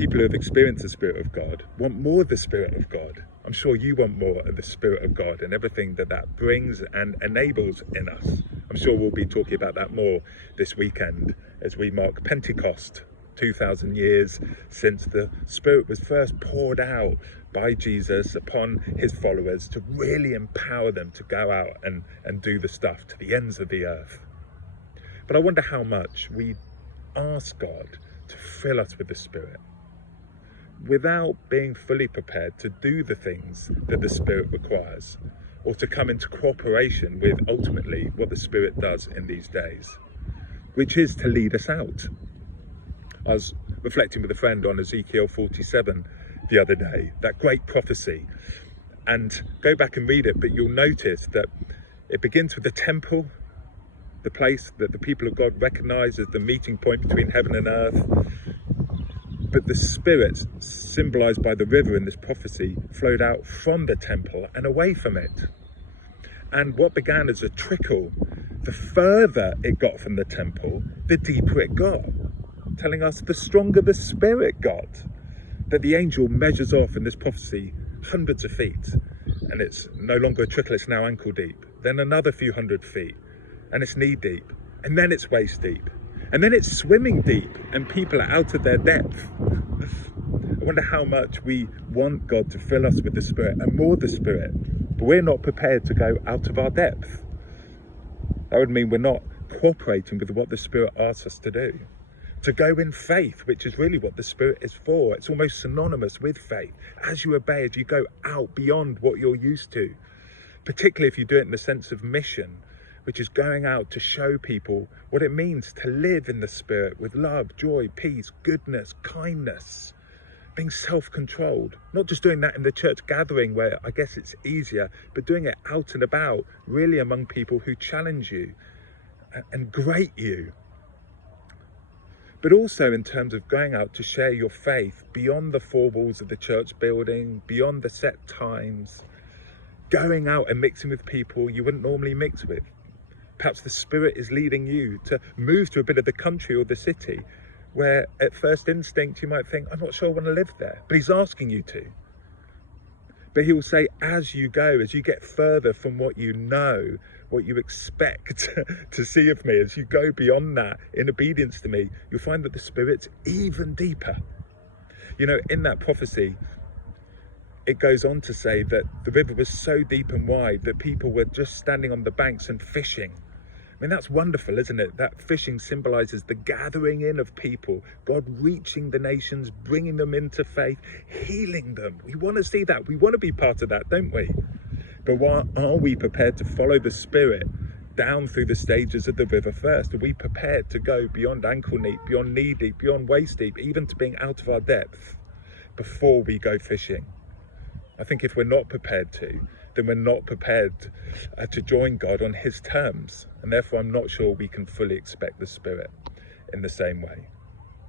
people who have experienced the Spirit of God want more of the Spirit of God. I'm sure you want more of the Spirit of God and everything that that brings and enables in us. I'm sure we'll be talking about that more this weekend as we mark Pentecost, 2,000 years since the Spirit was first poured out by Jesus upon his followers to really empower them to go out and do the stuff to the ends of the earth. But I wonder how much we ask God to fill us with the Spirit without being fully prepared to do the things that the Spirit requires, or to come into cooperation with ultimately what the Spirit does in these days, which is to lead us out. I was reflecting with a friend on Ezekiel 47 the other day, that great prophecy, and go back and read it, but you'll notice that it begins with the temple, the place that the people of God recognize as the meeting point between heaven and earth. But the Spirit, symbolized by the river in this prophecy, flowed out from the temple and away from it. And what began as a trickle, the further it got from the temple, the deeper it got, telling us the stronger the Spirit got, that the angel measures off in this prophecy hundreds of feet, and it's no longer a trickle, it's now ankle deep, then another few hundred feet, and it's knee deep, and then it's waist deep, and then it's swimming deep, and people are out of their depth. I wonder how much we want God to fill us with the Spirit and more of the Spirit, but we're not prepared to go out of our depth. That would mean we're not cooperating with what the Spirit asks us to do. To go in faith, which is really what the Spirit is for. It's almost synonymous with faith. As you obey, as you go out beyond what you're used to, particularly if you do it in the sense of mission, which is going out to show people what it means to live in the Spirit with love, joy, peace, goodness, kindness, being self-controlled, not just doing that in the church gathering where I guess it's easier, but doing it out and about, really among people who challenge you and grate you. But also in terms of going out to share your faith beyond the four walls of the church building, beyond the set times, going out and mixing with people you wouldn't normally mix with. Perhaps the Spirit is leading you to move to a bit of the country or the city where at first instinct you might think, I'm not sure I want to live there, but he's asking you to. But he will say, as you go, as you get further from what you know, what you expect to see of me, as you go beyond that in obedience to me, you'll find that the Spirit's even deeper. You know, in that prophecy, it goes on to say that the river was so deep and wide that people were just standing on the banks and fishing. I mean, that's wonderful, isn't it? That fishing symbolizes the gathering in of people, God reaching the nations, bringing them into faith, healing them. We want to see that. We want to be part of that, don't we? But why are we prepared to follow the Spirit down through the stages of the river first? Are we prepared to go beyond ankle deep, beyond knee deep, beyond waist deep, even to being out of our depth before we go fishing? I think if we're not prepared to, then we're not prepared to join God on his terms. And therefore, I'm not sure we can fully expect the Spirit in the same way.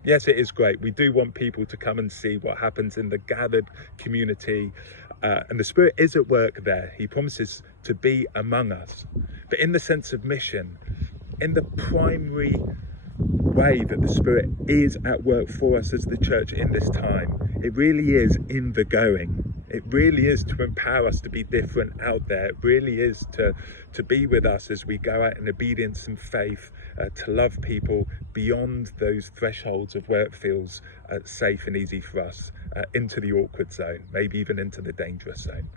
Yes, it is great. We do want people to come and see what happens in the gathered community. And the Spirit is at work there. He promises to be among us. But in the sense of mission, in the primary way that the Spirit is at work for us as the church in this time, it really is in the going. It really is to empower us to be different out there. It really is to be with us as we go out in obedience and faith, to love people beyond those thresholds of where it feels safe and easy for us, into the awkward zone, maybe even into the dangerous zone.